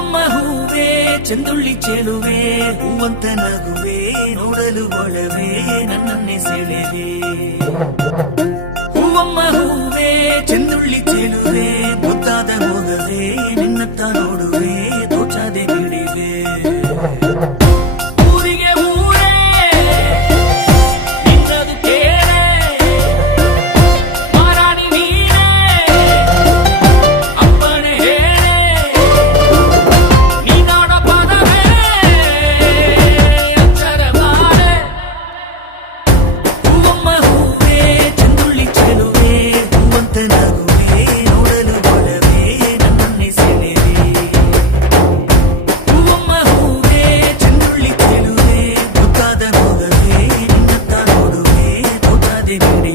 ಹೂವಮ್ಮ ಹೂವೇ ಚೆಂದುಳ್ಳಿ ಚೆಲುವೆ ಹೂವಂತ ನಗುವೆ ನೋಡಲು ಒಳವೆ ನನ್ನನ್ನೇ ಸೆಳೆವೆ ಹೂವಮ್ಮ ಹೂವೇ ಚೆಂದುಳ್ಳಿ ಚೆಲುವೆ